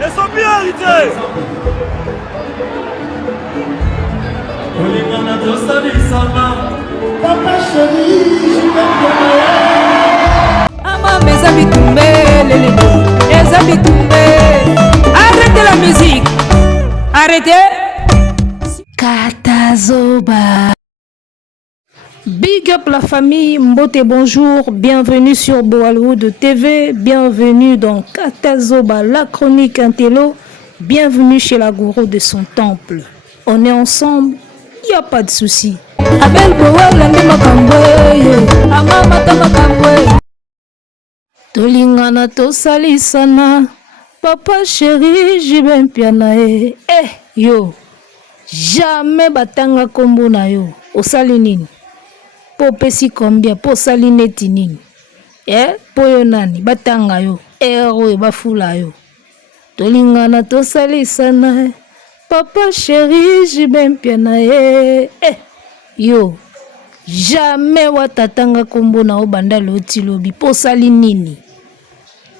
Ils sont bien héritiers. Papa chéri, arrêtez la musique. Arrêtez. Katazoba. Big up la famille, Mbote bonjour, bienvenue sur Bollywood TV, bienvenue dans Katazoba, la chronique Intello, bienvenue chez la gourou de son temple. On est ensemble, il n'y a pas de souci. Abel Tolingana to salisana, papa chéri, j'aime piana eh yo, jamais batanga kombo na yo, osali nini? Po pesi combien, po sali neti nini? Po yo nani, batanga yo, ero bafula yo. Tolingana to salisana, papa chéri, j'aime piana yo, jamais watatanga kombo na obanda loti lobi, po sali nini?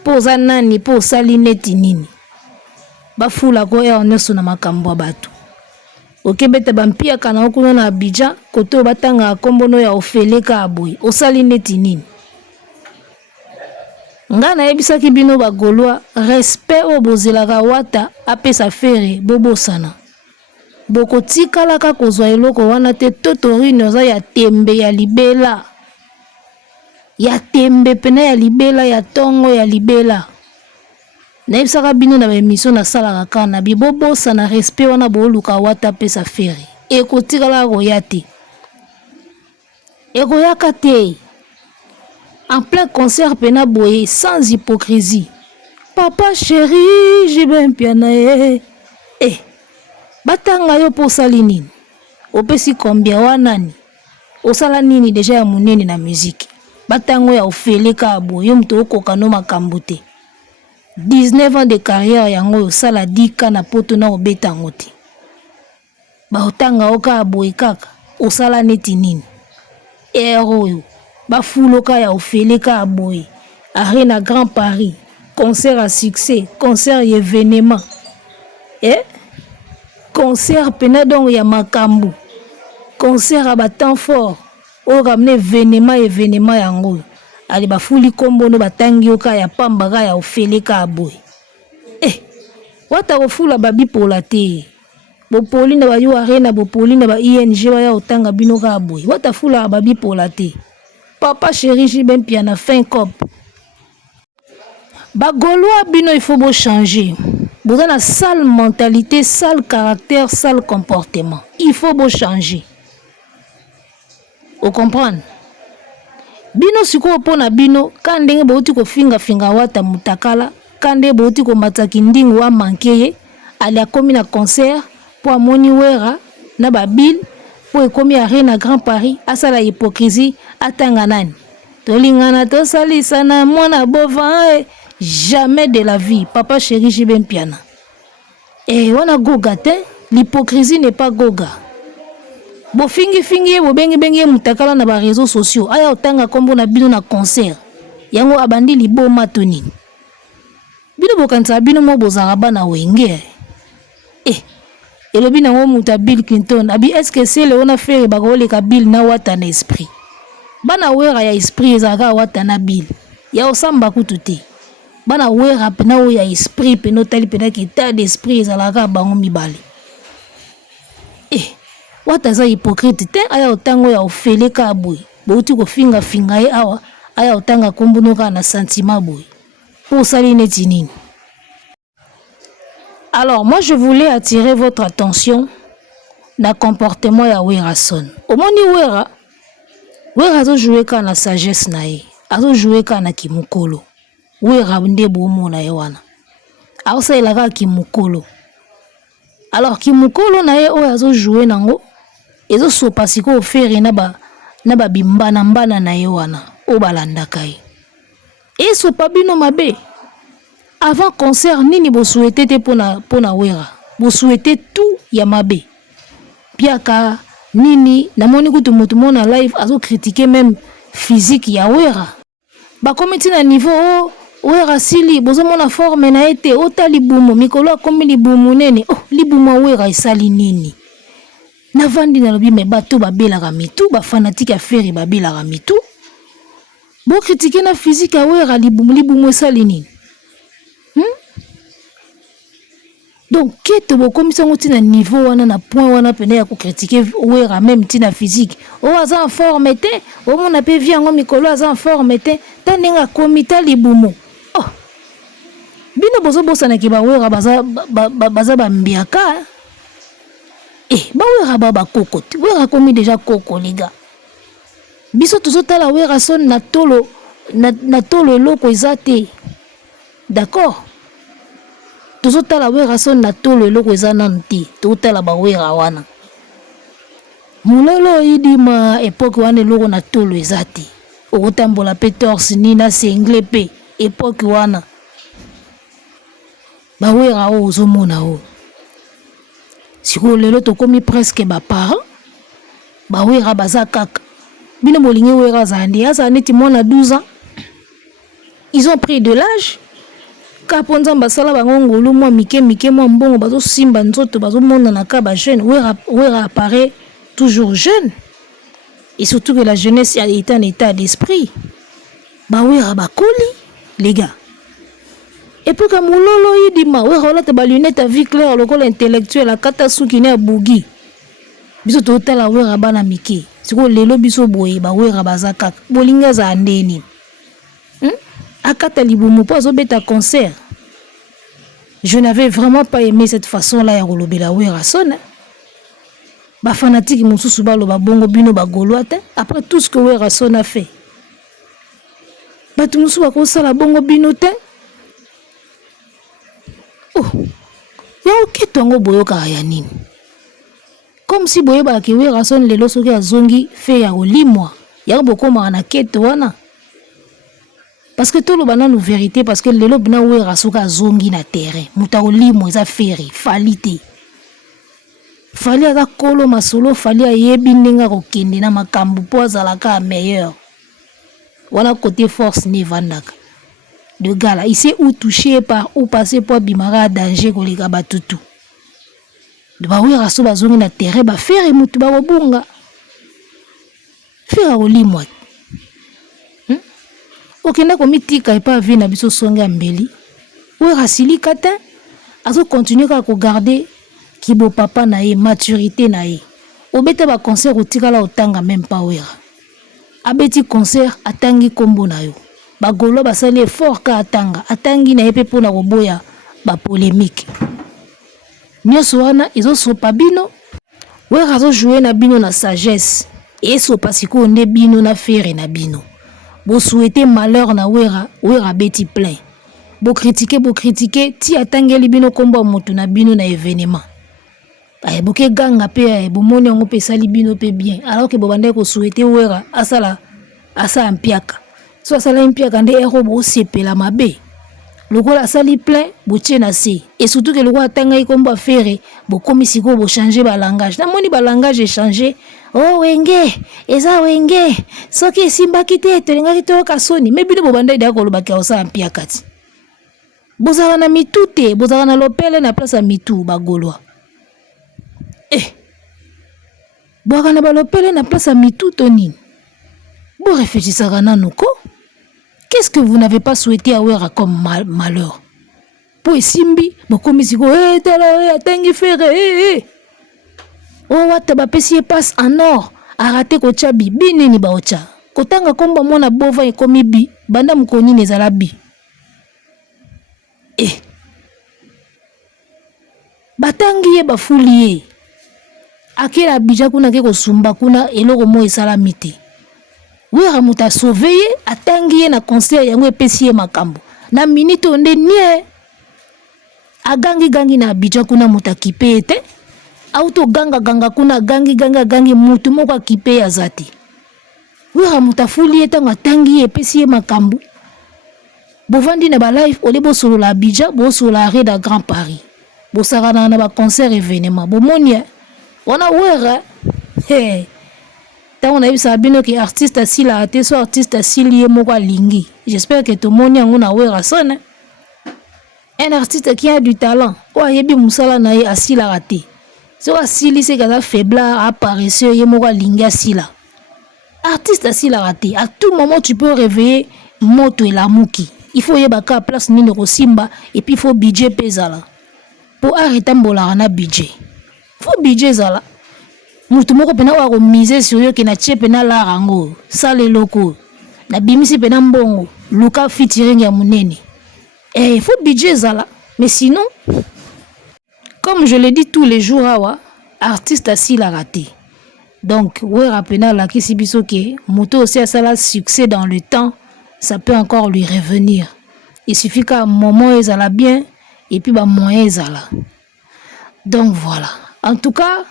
Poza nani po sali neti nini? Bafula ko nyoso na makambo bato. Okebeta bampia kana okuno na Abidjan koto batanga kombo no ya ofeleka aboy. Osali neti nini? Ngana yebisaki bino bagolwa respect obozelaka wata apesa fere bobosana. Boko tikalaka kozwa eloko wana te totorine oza ya tembe ya libela. Ya tembe pena ya libela ya tongo ya libela. Na ibisaka bino na emission na sala kana bibobosa na respect wana boluka wata pesa feri. Eko tikala royate. Eko yakate. En plein concert pena boye sans hypocrisie. Papa chéri, j'aime piana batanga yo po sali nini? Opesi combien wanani? Osala nini deja ya munene na musique? Batango ya ofeleka abo yo mto okoka no makambo te. 19 ans de carrière yango osala dika na poto na obeta ngo te. Ba otanga oka abo kaka osala neti nini? Ero bafuloka ya ofeleka abo Arena Grand Paris, concert à succès, concert événement. Concert pena donc ya makambo. Concert à battant fort. O ramener événement yango. Ali bafuli kombo no batangi oka ya pambaka ya ofeleka aboy. Wata ofula babi pola te. Bopoli na ba yo arena bopoli na ba ING wa ya otanga bino ka aboy. Wata fula babi pola te. Papa chéri j'aime piana fin cop. Bagolwa bino il faut changer. Vous avez une sale mentalité, sale caractère, sale comportement. Il faut changer. Vous comprenez? Bino siko pona bino, kandenge bauti ko finga wata mutakala, kande bauti ko mataki ndingu wa mankeye, ali akomi na concert, po amoni wera, na babil, po ekomi Arena Grand Paris, asala hypocrisie, atanga nani. Tolingana to salisana, mwana bovan, jamais de la vie. Papa chéri, j'aime piana. Wana goga te, l'hypocrisie n'est pas goga. Bo fingi bo bengi mutakala na ba réseaux sociaux. Aya otanga kombo na bino na concert. Yango abandi libo matoni. Bino bokanza bino mo bozanga bana wenge. Elobi na ngo muta Bill Clinton. Abi est-ce que c'est le on a fait ba koleka Bill na wata na esprit. Bana wera ya esprit ezaka wata na Bill. Ya osamba kututi. Bana wera pena o ya esprit peno tali pena ki état d'esprit ezalaka bango mibali. Wata za hypocrite te aya otango ya ofeleka aboy. Bouti ko finga awa aya otanga kombunoka na sentiment boy. Pour sali neti nini? Alors moi je voulais attirer votre attention na comportement ya Werason. Omoni Wera zo jouer ka na sagesse na ye. Azo jouer ka na kimukolo. Wera nde bomo na ye wana. Aosa elaka kimukolo. Alors kimukolo na ye oyo azo jouer nango ezo sopa siko ofere na ba bimbana mbana na ye wana o balandaka ye. E sopa bino mabe. Avant concert nini bo souhaité te pona Wera. Bo souhaité tout ya mabe. Piaka nini namoni kutu mutu mona live azo critiquer même physique ya Wera. Ba komiti na niveau wera sili bozomona forme na ete ota libumu mikolo akomi libumu nene libumu wera esali nini navandi nalobi me bato babelaka mitu bafanatike ya feri babelaka mitu bokritike na physique ya wera libumu esali nini donc kete bokomisa ngo tina niveau wana na point wana pene ya kocritiquer wera même tina physique aza en forme te omona pe viango mikolo aza en forme te tanenga komita libumu bino bozobosanaki bawera baza bambiaka bawera bakoko te wera komi déjà koko liga biso tozotala wera son na tolo eloko eza te d'accord tozotala wera son na tolo eloko eza nanu te tozotala bawera wana mololo idima epoke wana eloko na tolo eza te okotambola pe torse ni na sengle pe epoke wana bawera oyo ozomona oyo sikoyo lelo tokomi presque baparent bawera baza kaka bino bolingi wera azala neti mwana 12 ans ils ont pris de l'âge ka mpo nzambe asala bango ngolu mwa mike mwa mbongo bazosimba nzoto bazomonana ka bajeune wera apparaît toujours jeune et surtout que la jeunesse est en état d'esprit bawera bakoli les gars et pour que mololo idima wera olata balunette à vie claire lokola intellectuel akata suki ne abugi biso totala wera bana mike siko lelo biso boye bawera baza kaka bolinga za ndeni akata libumu po azobeta concert. Je n'avais vraiment pas aimé cette façon-là ya kolobela wera son. Ba fanatique mosusu baloba bongo bino ba goloate après tout ce que wera son a fait. Batu mosusu bakosala bongo bino te. Ya oketongo boyoka ya nini? Comme si boyeba ki wera son lelo soki azongi fe ya olimwa. Ya bokoma na keto wana. Parce que tout le monde a une vérité, parce que les gens qui ont zongi na terrain, muta olimo eza feri, falite. Fali aza kolo masolo, fali ayebi ndenge kokende na makambo po azalaka meilleur. Voilà côté force ne vandaka. De gars là, il sait où toucher par où passer pour bimara à danger koleka batutu. De ba wera so bazongi na terrain ba feri mutu ba obunga. Fera olimo. Okenda komitika epa vi na biso songa mbeli wera silika te azo continuer ka ko garder kibo papa na ye maturité na ye obeta ba concert otikala otanga même pas wera abeti concert atangi kombo na yo bagolo basali effort ka atangi na ye pe pona koboya ba polémique nyoso wana izo sopa bino wera azo jouer na bino na sagesse et sopa siko nde bino na fere na bino. Vous souhaitez malheur na wera beti plein. Vous critiquez, ti atangeli bino kombo motu na bino na événement. Ay boke ganga pe bo moni ngo pe sali bino pe bien. Alors que bo bande ko souhaiter wera asa ampiaka. So asala ampiaka nde ero bo sepela mabe. Lokola sali plein bo tiena si. Et surtout que lokola tanga kombo affaire bo komisi ko bo changer ba langage. Na moni ba langage changer. Oh wenge eza wenge soki simbaki te tolingaki toyoka soni me bino bobanda ida kolobaki osala mpia kati bozala na mitu te bozala na lopele na place ya mitu bagolwa bwaka na balopele na place ya mitu to nini bo réfléchissaka nanu ko qu'est-ce que vous n'avez pas souhaité awera comme malheur po esimbi bokomisi ko tala atangi fere wata bapesi passe en or arate ko chabi binini baocha kotanga komba mona bova ekomi bi banda mukoni nezala bi batangi ye bafuli ye akela bija kuna ke kosumba kuna eloko mo esala mite wera muta sauver ye atangi ye na concert yango epesi ye makambo na minute onde nie agangi na bija kuna muta kipete auto ganga kuna gangi mutu moko akipe ya zati wera mutafuli etanga tangi epesi makambu bovandi na ba live ole bo solo la Abidjan bo solo la Arrêt de Grand Paris bo sarana na ba concert événement bo monia wana wera ta on a eu ça bino ki artiste asila ate so artiste asili moko alingi J'espère que tout le monde a Wera Son. Un artiste qui a du talent. Yebi musala na ye asila raté. So asili c'est que faiblard apparaisseur yemoka linga sila. Artiste asila raté. À tout moment tu peux réveiller moto et la mouki. Il faut yebaka place nini simba et puis il faut budget pesala. Pour arrêter mbola na budget. Faut budget zala. Mutu moko pena wa miser sur yo ki na tie pena la rango. Sale loko. Na bimisi pena mbongo. Luka featuring ya munene. Il faut budget zala. Mais sinon, comme je le dis tous les jours, artiste assis la raté. Donc, Wera pena la ki sibiso ke, moto aussi a ça succès dans le temps, ça peut encore lui revenir. Il suffit qu'à un moment ils alla bien et puis moyen ils alla. Donc voilà. En tout cas,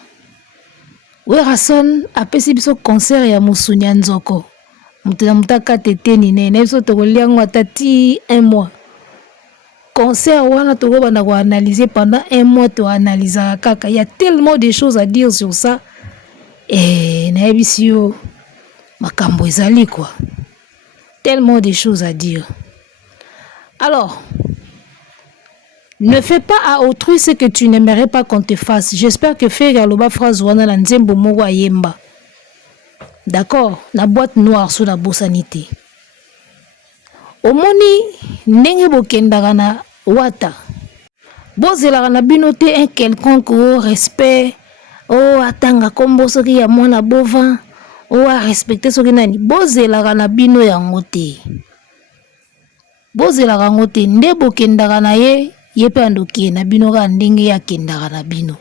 Wera Son a pesi biso concert ya Musunya Nzoko. Mutena mutaka tete ni ne so to liango atati 1 mois. Concert wana to bana ko analyser pendant 1 mois to analyser kaka. Il y a tellement de choses à dire sur ça. Et na ebisio makambo ezali quoi. Tellement de choses à dire. Alors, ne fais pas à autrui ce que tu n'aimerais pas qu'on te fasse. J'espère que faire loba phrase wana na nzembo moko ayemba. D'accord, la boîte noire sous la bossanité. Omoni ndenge bokendaka na wata. Bozelaka na binote un quelconque respect. Atanga kombo soki ya mwana bova. A respecter soki nani. Bozelaka na bino yango te. Bozelaka yango te nde bokendaka na ye pe andoki na bino ka ndenge ya kendaka na bino.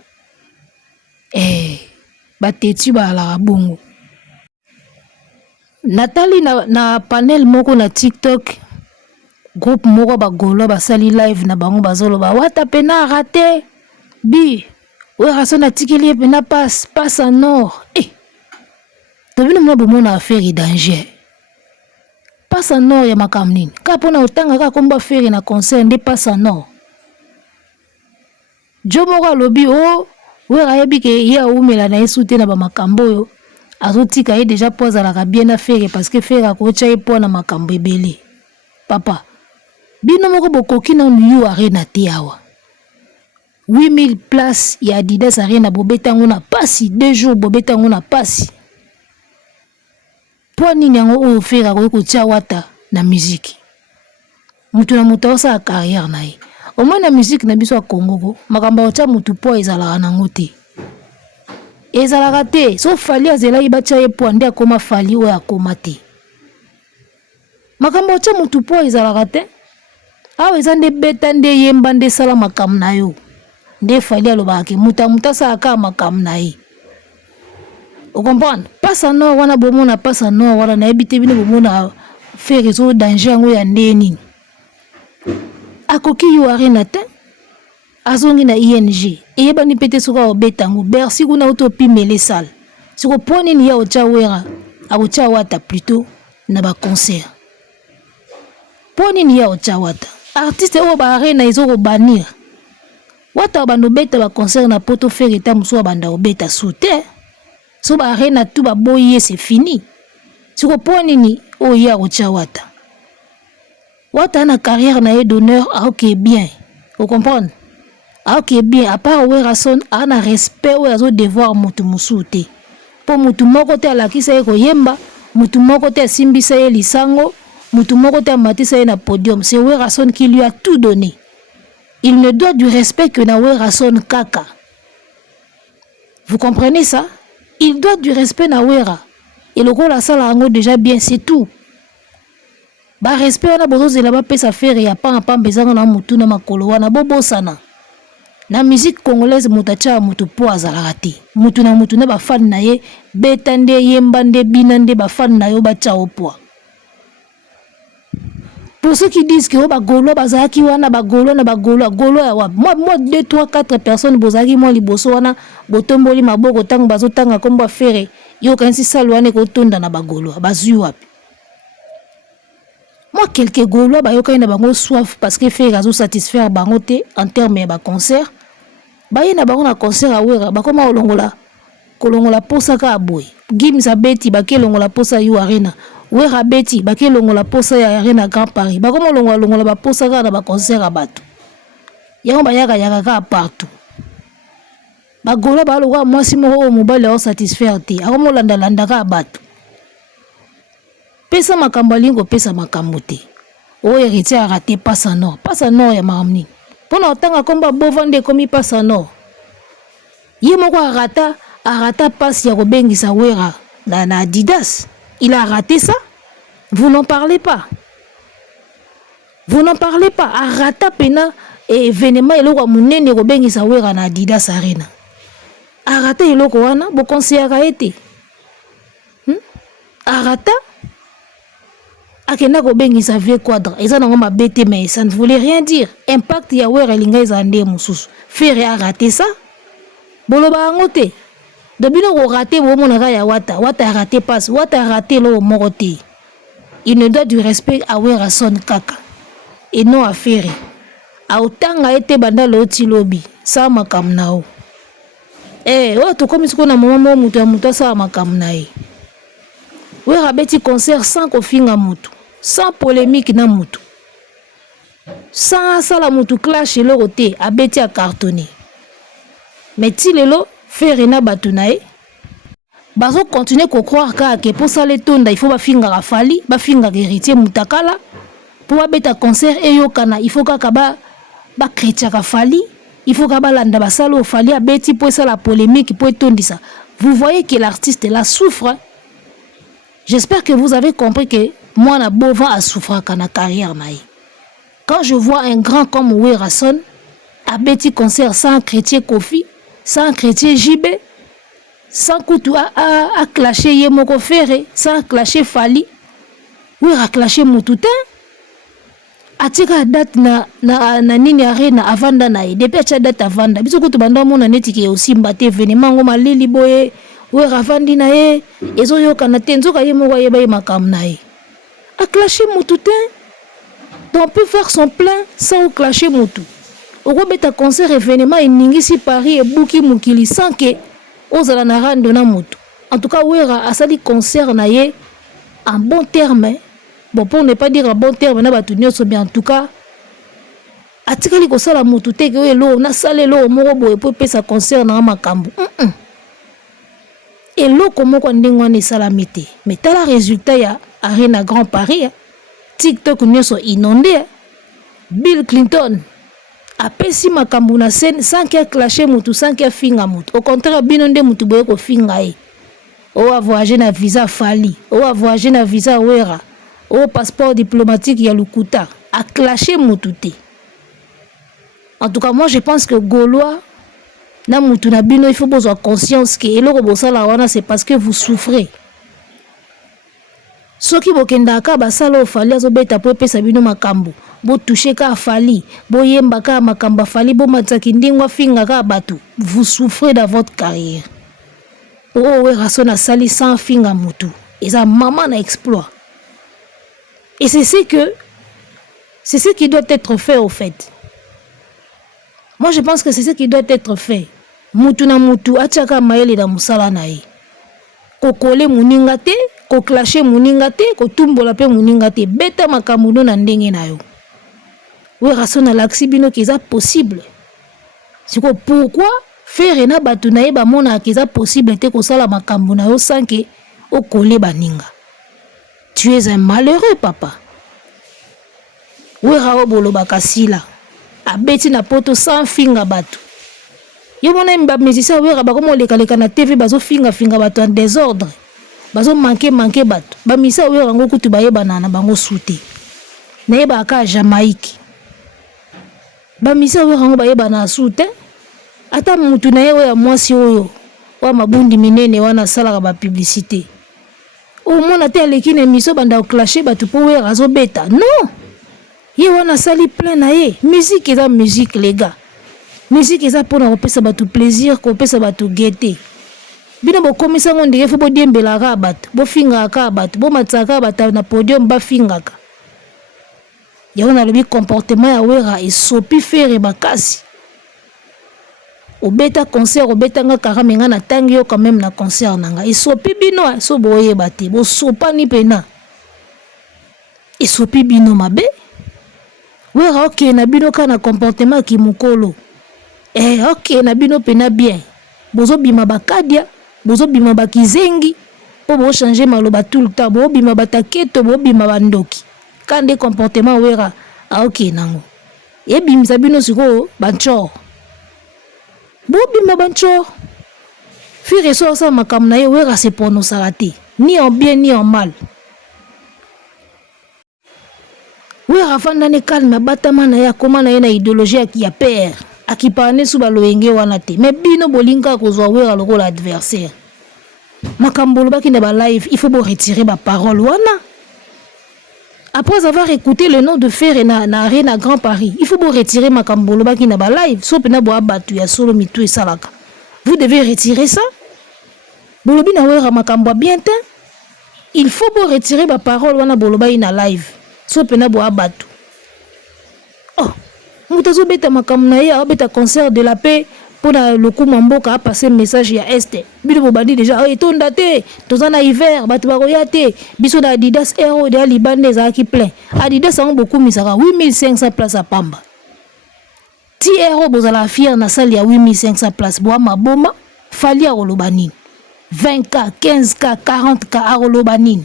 Batetu balaka bongo. Nathalie na panel moko na TikTok, groupe moko bagolo basali live na bango bazolo ba wata pena raté bi Wera Son atikeli pena passe en or. Tobino mona bomona affaire danger. Passe en or ya makamnini. Ka pona otanga ka komba faire na concert nde passe en or. Jomoko lobi Wera yebi ke ya umela na esute na ba makambo yo. Azotika ye déjà pose à la bien affaire parce que faire akocha ye pona makambo ebele. Papa, bino moko bokoki na yu arena te awa. 8000 places ya Adidas arena bobeta ngona pasi 2 jours bobeta ngona pasi. Poni nyango o faire ko tia wata na musique. Mutu na mutu osa carrière na ye. Au moins na musique na biso a Congo makambo ocha mutu po ezala na ngote. Ezalaka te so fali azela ibacha ye po ande akoma fali o akoma te. Makambo cha mutu po ezalaka te. Awa ezande beta nde yemba nde sala makam na yo. Nde fali alobaki muta sa aka makam na ye. Vous comprenez? Passe en or wana bomona passe en or wana na ebite bino bomona faire réseau danger ngo ya ndeni. Akoki yo arena te. Azongi na ING. Eba ni pete soka obetango. Bercy kuna utopi mele sale. Siko poni ni ya ocha Wera. Aocha wata plutôt na ba concert. Poni ni ya ocha wata. Artiste o ba arena izo ko banir. Wata ba no beta ba concert na poto faire eta muso banda obeta soute. So ba arena tout ba boye c'est fini. Siko poni ni o ya ocha wata. Wata na carrière na d'honneur ok bien. Vous comprenez? Ok bien, à part Wera Son, on a respect ou a devoir mutu musute. Po mutu moko te alakisa ye koyemba, mutu moko te simbisa ye lisango, mutu moko te matisa ye na podium. C'est Wera Son qui lui a tout donné. Il ne doit du respect que na Wera Son kaka. Vous comprenez ça? Il doit du respect na Wera. Et le gros la salle a déjà bien, c'est tout. Ba respect on a besoin de la ba pesa faire ya pa bezanga na mutu na makolo wana bobo sana. Na musique congolaise mutacha mutu po azalaka te. Mutu na mutu na ba fan na ye beta nde yemba nde bina nde ba fan na yo ba cha opwa. Pour ceux qui disent que ba golo bazaki wana ba golo na ba golo ya wa. Moi 2 3 4 personnes bozaki moi liboso wana botomboli maboko tango bazotanga komba fere yo kansi salwane ko tonda na ba golo bazui wapi. Moi quelques golo ba yo kaina bango soif parce que faire azo satisfaire bango te en termes ba concert. Baye na bango na concert a Wera bakoma kolongola posa ka boy. Gims abeti bakelongola posa yu arena. wera beti baki longola posa ya Arena Grand Paris bakomo longola ba posa ka na ba concert à bato yango bayaka ka partout bagola balokwa mwasi moko mobali o satisfaire te akomo landa ka bato pesa makambo lingo pesa makambo te o héritier a raté passe en or ya mamni pona otanga komba bovande komi passe en or ye moko arata passe ya kobengisa wera na Adidas. Il a raté ça. Vous n'en parlez pas. Arata pena événement eloko munene kobengisa wera na Adidas Arena. Arata eloko wana bo conseiller ka été. Arata akena kobengisa vieux quadre. Eza nango mabete mais ça ne voulait rien dire. Impact ya wera linga eza nde mususu. Faire a raté ça. Boloba ngote. Dobino ko raté bo monaka ya wata a raté passe wata a raté lo moroté. Il ne doit du respect à wera son kaka et non à faire. A otanga été banda lo ti lobby sa makam nao. To komi siko na mama mutu sa makam nae. Wera beti concert sans kofinga mutu, sans polémique na mutu. Sans sala mutu clash lo roté abeti a cartonné. Mais ti lelo faire na batunae bazo continuer ko croire que pour ça les tonda il faut ba finga ka fali ba finga héritier mutakala pour abeta concert et yokana il faut ka ba chrétien ka fali il faut ka ba landa ba salo fali abeti pour ça la polémique pour tondisa. Vous voyez que l'artiste là souffre. J'espère que vous avez compris que moi na bova a souffert kana carrière nae. Quand je vois un grand comme Werason abeti concert sans chrétien Kofi, sans chrétien JB, sans coutu à clasher Yemoko Ferré, sans clasher Fali, ou à clasher Moutoutin. Atika date na nini arena avanda na depuis acha date avanda biso kutu banda mona netiki aussi mbate événement ngoma lili boye ou ravandi na ye ezo yoka na tenzo ka yemoko yeba makam na ye a clasher Moutoutin. Donc on peut faire son plein sans clasher Moutou. Au beta concert événement iningisi Paris et Bouki Mukili sans que ozala na rando na mutu. En tout cas wera asali concert na ye en bon terme. Bon pour ne pas dire en bon terme na batu nyonso bien en tout cas atikali ko sala mutu te ke lo na sale lo moko boye po pesa concert na makambo. Et lo komoko ndengwa ni sala mité. Mais tala résultat ya Arena Grand Paris. TikTok nyonso inondé. Bill Clinton apesi makambo na scène sans qu'il clasher mutu sans qu'il finga mutu. Au contraire bino nde mutu boye ko finga e. O a voyagé na visa Fali, o a voyagé na visa Wera, o passeport diplomatique ya Lukuta, a clasher mutu te. En tout cas moi je pense que Gaulois na mutu na bino il faut avoir conscience que eloko bosala wana c'est parce que vous souffrez. Soki bokenda ka basala o Fali azobeta po pesa bino makambo. Bo toucher ka Fali, bo yemba ka makamba Fali, bo mataki ndingwa finga ka batu. Vous souffrez dans votre carrière. Oh Werason a sali sans finga mutu. Et ça maman na exploit. Et c'est ce qui doit être fait au fait. Moi je pense que c'est ce qui doit être fait. Mutu na mutu achaka maele na musala na ye. Ko kole muninga te, ko clasher muninga te, ko tumbola pe muninga te. Beta makamuno na ndenge na yo. Werason a l'axi bino qui est possible. C'est quoi pourquoi faire na batu na yeba mona qui est possible te ko sala makambo na yo sans que o kole baninga. Tu es un malheureux papa. Wera obolo bakasila. Abeti na poto sans finga batu. Yo mona mba musicien wera bakomo leka na TV bazo finga batu en désordre. Bazo manquer batu. Ba misa wera ngo kutu bayeba na bango souté. Na yeba ka Jamaïque. Ba misa wera ngo bayeba na souté. Ata mutu na ye ya mwasi oyo wa mabundi minene wana sala ba publicité. O mona te aleki na miso banda clasher batu po wera zo beta. Non. Ye wana sali plein na ye. Musique est musique les gars. Musique est pour na kopesa batu plaisir, kopesa batu gaieté. Bino bo komisa ngonde ye fo bo diembela ka batu, bo finga ka batu, bo matsaka batu na podium ba finga ka. Ya wana le comportement ya wera et sopi faire bakasi. Obeta concert obeta nga karamenga na tangi yo quand même na concert nanga. Et sopi bino so boye bate, bo sopa ni pena. esopi bino mabe wera ok na bino ka na comportement ki mukolo ok na bino pena bien bozo bima bakadia bozo bima bakizengi po bo changer maloba tout le temps bo bima bataketo bo bima bandoki kande comportement wera ok nango ebimisa bino siko banchor bo bima banchor fire so sa makam na ye wera se prononcer te ni en bien ni en mal. Oui, Rafanda ne calme, batama na ya koma na ye na idéologie qui a peur. Akipane sous baloenge wana te. Mais bino bolinga kozwa wera lokola adversaire. Makambolo baki na ba live, il faut bo retirer ba parole wana. Après avoir écouté le nom de Fer et na Arena Grand Paris, il faut bo retirer makambolo baki na ba live. So pena bo abatu ya solo mitu et salaka. Vous devez retirer ça. Bolobi na wera makambo bien te. Il faut bo retirer ba parole wana boloba ina live. So pena bo abatu. Oh, mutazo beta makamna ya beta concert de la paix pour le coup mamboka a passé message ya este. Bino bo bandi déjà oh etonda te, tozana hiver batu bakoya te. Biso na Adidas Aero de Libane za ki plein. Adidas a beaucoup misaka 8500 places à Pamba. Ti Aero bozala fier na salle ya 8500 places bo maboma fali a rolobani. 20k, 15k, 40k a rolobani.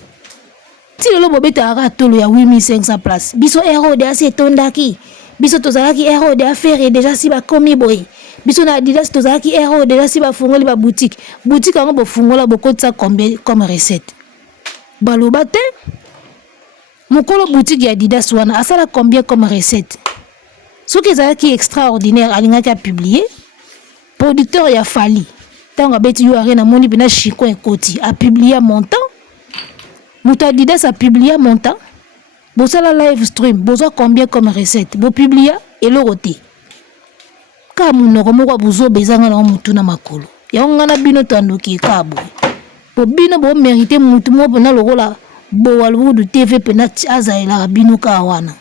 Si le lobo beta aratolo ya 8500 places. Biso Aero de assez tondaki. Biso tozalaki Aero de affaire déjà si ba komi boy. Biso na Adidas tozalaki Aero déjà si ba fungoli ba boutique. Boutique ango bo fungola boko tsa combien comme recette. Baloba te. Mokolo boutique ya Adidas wana asala combien comme recette. Ce qui est extraordinaire alingaki a publié. Producteur ya Fali. Tanga beti yo arena moni bina chiko ekoti a publié montant. Mouta Adidas a publié montant. Bosala live stream, bozo combien comme recette. Bo publié et le roté. Ka munoko moko bozo bezanga na mutu na makolo. Ya ngana bino tandoki ka bo. Bo bino bo mériter mutu mo na lokola bo walu du TV penati azaila bino ka wana.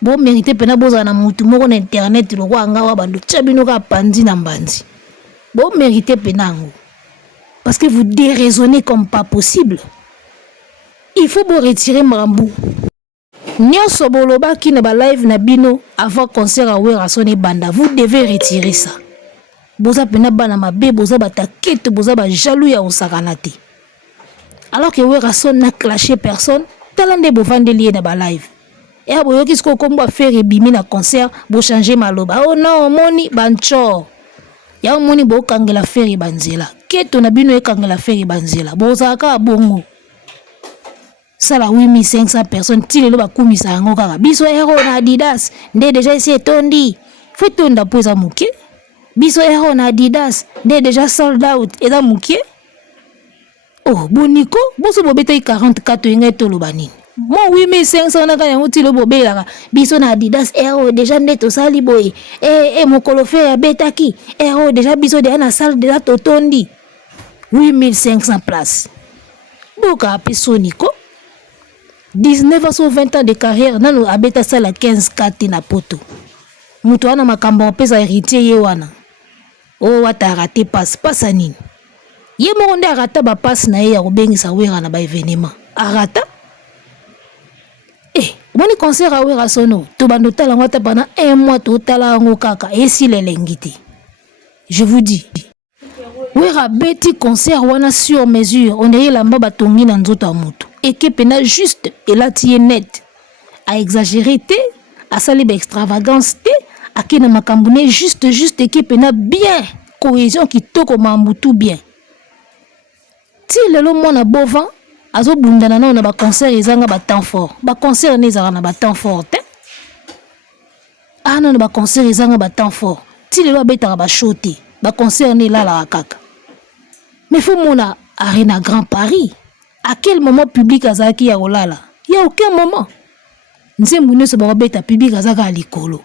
Bo mériter pena boza na mutu moko na internet loko anga wa bando tcha bino ka pandi na mbandi. Bo mériter penango. Parce que vous déraisonnez comme pas possible. Il faut vous retirer Mrambu. Nyonso boloba ki na ba live na bino avant concert à wera sone banda. Vous devez retirer ça. Boza pena bana mabe boza batakete boza ba jaloux ya osakanate. Alors que wera son n'a clashé personne, talande bo vandeli na ba live. Et aboyo kisko kombo faire ebimi na concert bo changer maloba. Oh non, moni bancho. Ya moni bo kangela faire banzela. Keto na bino e kangela faire banzela. Boza ka bongo. Sala 8500 personnes ti lelo bakumisa yango kaka biso Aero na Adidas nde déjà esi etondi faut tonda po eza muke biso Aero na Adidas nde déjà sold out eza muke oh boniko boso bobeta 44 yenga etoloba nini mo 8500 na kanya muti lo bobelaka biso na Adidas Aero déjà nde tosali boye mokolo fe ya betaki Aero déjà biso de na salle déjà totondi 8500 places boka pesoniko 19 ans ou 20 ans de carrière nanu abeta sala 15 na poto mutu wana makambo pesa héritier ye wana o wata raté passe nini ye mo nde arata ba passe na ye ya kobengisa wera na ba événement arata moni concert a wera sono to bando tala ngota pendant 1 mois to tala ngo kaka esi lelengiti je vous dis wera beti concert wana sur mesure on est la mbaba tongi na nzoto ya mutu et que pena juste et là tu es net à exagérer te à salir extravagance te à qui na makambune juste et que pena bien cohésion qui to comme tout bien ti lelo mona bovan azo bundana na ba concert ezanga ba temps fort ba concert nezara na ba temps fort te na ba concert ezanga ba temps fort ti lelo abeta ba shoté ba concert ne la kaka mais faut mona Arena Grand Paris. À quel moment public azaki ya olala? Il y a aucun moment. Nzembu ne se beta public azaka likolo.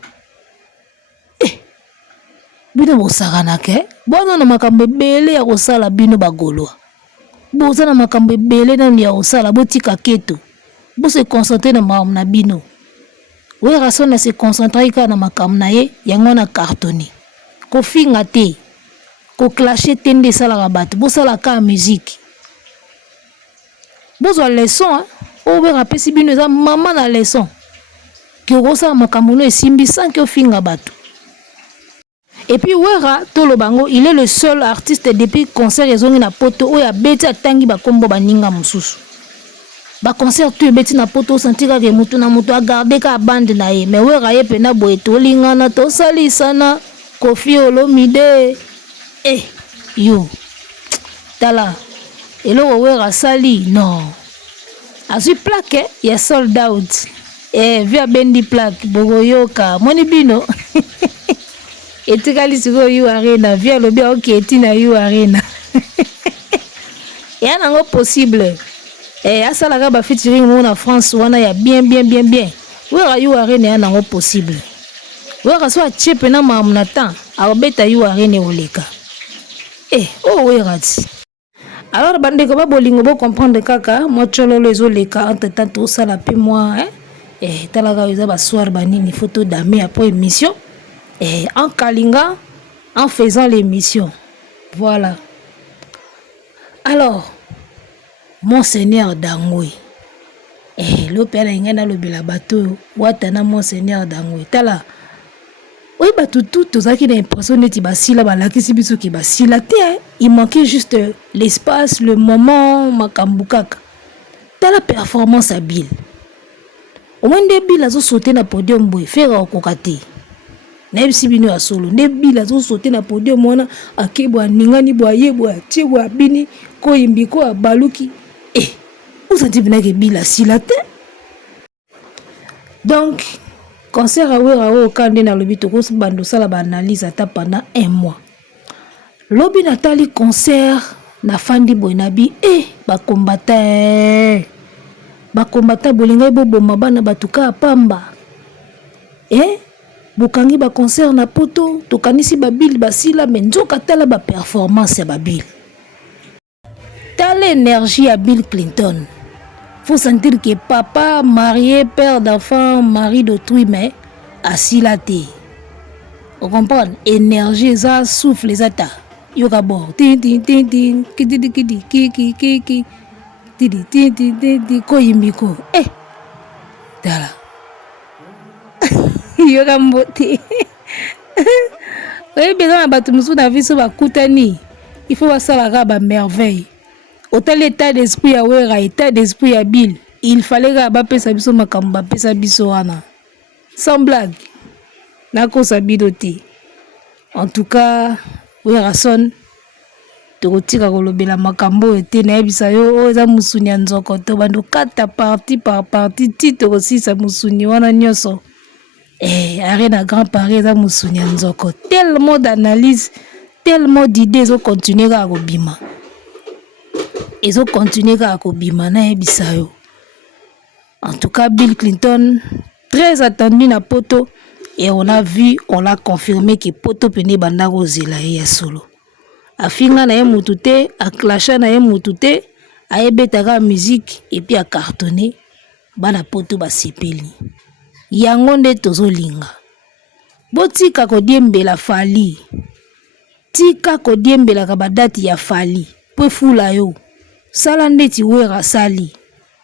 Bino bosakana ke? Boza na makambo bele ya kosala bino bagolwa. Boza na makambo bele na ya kosala botika keto. Bo se concentrer na maam na bino. Wera sona se concentrer ka na makambo na ye yango na cartonné. Ko finga te. Ko clasher tende sala rabat. Bo sala ka musique. Bozo leçon Owera pesi bino eza maman na leçon. Ki okosa makambo no esimbi sans que ofinga bato. Et puis Wera Tolobango, il est le seul artiste depuis concert ezongi na poto oya beti atangi bakombo baninga mususu. Ba concert tu beti na poto sentika ke mutu na mutu a garder ka bande na ye. Mais Wera ye pena boye tolingana to salisana Koffi Olomide. Yo. Tala. Elo Wera sali non. Azu plaque il y a sold out. Via bendi plaque bogoyoka moni bino. Etikali siko yu arena via lobi ok etina yu arena. Ya nango possible. Asala ka ba featuring na France wana ya bien. Wera yu arena ya nango possible. Wera so cheap na mamnatan abeta yu arena oleka. Wera ti. Alors bande ko ba bolingo bo comprendre kaka mo chololo ezoleka entre temps tout ça la pe moi talaga eza ba soir banini photo d'ami après émission. En Kalinga, en faisant l'émission. Voilà. Alors, Monseigneur Dangoui. Le père Ingana le bilabato, Watana Monseigneur Dangoui. Tala. Oui, bah tout ça qui a l'impression d'être basila, qui basila. Il manquait juste l'espace, le moment, makambukaka. Tala performance habile. Au moins des billes, elles ont sauté na podium, boy, faire au kokate. Nebisi bino ya solo nebila zo sauter na podium mona akebwa ningani bwa yebwa tiebwa bini ko yimbi ko baluki usanti bina ke bila silate. Donc concert a Wera o kande na lobi to ko bando sala ba analyse ata pendant 1 mois. Lobi natali concert na fandi boinabi ba combattant bolinga boboma bana batuka pamba. Bokangi ba concert na poto tokanisi babil basila menzoka tala ba performance ya babil. Tala énergie à Bill Clinton. Faut sentir que papa marié, père d'enfant, mari d'autrui mais asilate. Vous comprenez? Énergie ça souffle les ata. Yoka bon. Tin kidi kiki. Tidi koyimbiko. Tala. Yoka mbote. Oui, bien na batu musu na viso bakutani. Il faut basala ba merveille. Autant l'état d'esprit ya Wera, état d'esprit ya Bill. Il fallait que ba pesa biso makamba pesa biso wana. Sans blague. Nako sabidote. En tout cas, Wera son tokotika kolobela makambo ete na yebisa yo eza musuni ya nzoko to bando kata partie par partie tito kosisa musuni wana nyoso. Arena Grand Paris eza musuni ya nzoko. Tellement d'analyse, tellement d'idées ont continué à kobima. Ils ont continué à kobima na yebisa yo. En tout cas, Bill Clinton très attendu na poto et on a vu, on l'a confirmé que poto pene banda kozela ya solo. Afinga na ye mutute, a clasha na ye mutute, a ebetaka musique et puis a cartonné bana poto basepeli. Yango nde tozolinga. Botika kodiembela Fali. Tika kodiembela kabadati ya Fali. Pwe fula yo. Sala ndeti Wera sali.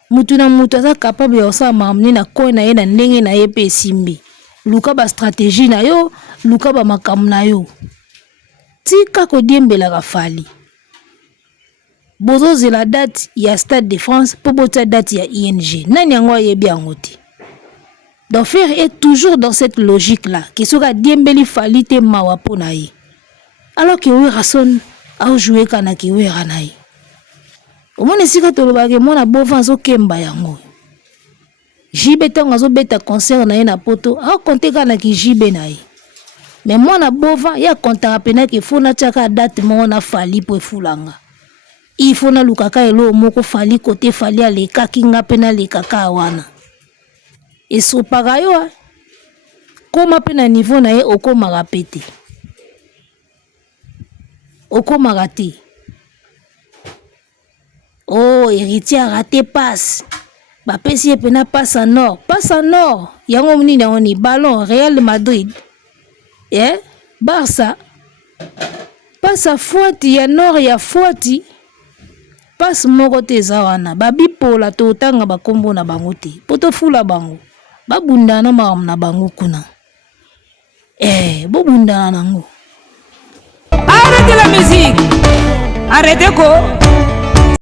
Mutu na mutu aza capable ya osala mamne na koe na ye na ndenge na ye pe simbi. Luka ba stratégie na yo, luka ba makamu na yo. Tika kodiembela ka Fali. Bozo zela date ya Stade de France po bota date ya ING. Nani yango yebi yango te. Donc faire est toujours dans cette logique-là. Qui sera diembeli Fali te mawa po na ye. Alors que Wera son a joué kana ki Wera na ye. Omone sika tolobake mona bova zo kemba yango. Jibe tango zo beta concert na ye na poto, a konte kana ki jibe na ye. Mais mona bova ya konta pena ke fona chaka date mona Fali po fulanga. Il faut na lukaka elo moko Fali kote Fali aleka kinga pena lekaka wana. Et so pagayo koma pena niveau na ye okoma rapete. Okoma raté. Oh, héritier a raté passe. Ba pesi pena passe en or. Passe en or. Yango mni na oni ballon Real Madrid. Barça. Passe à Fouati ya nord ya Fouati. Passe moko te zawana. Babi topola totanga bakombo na bango te po tofula bango babundana makambo na bango kuna bobundana nango. Arrêtez la musique. Arrêtez quoi?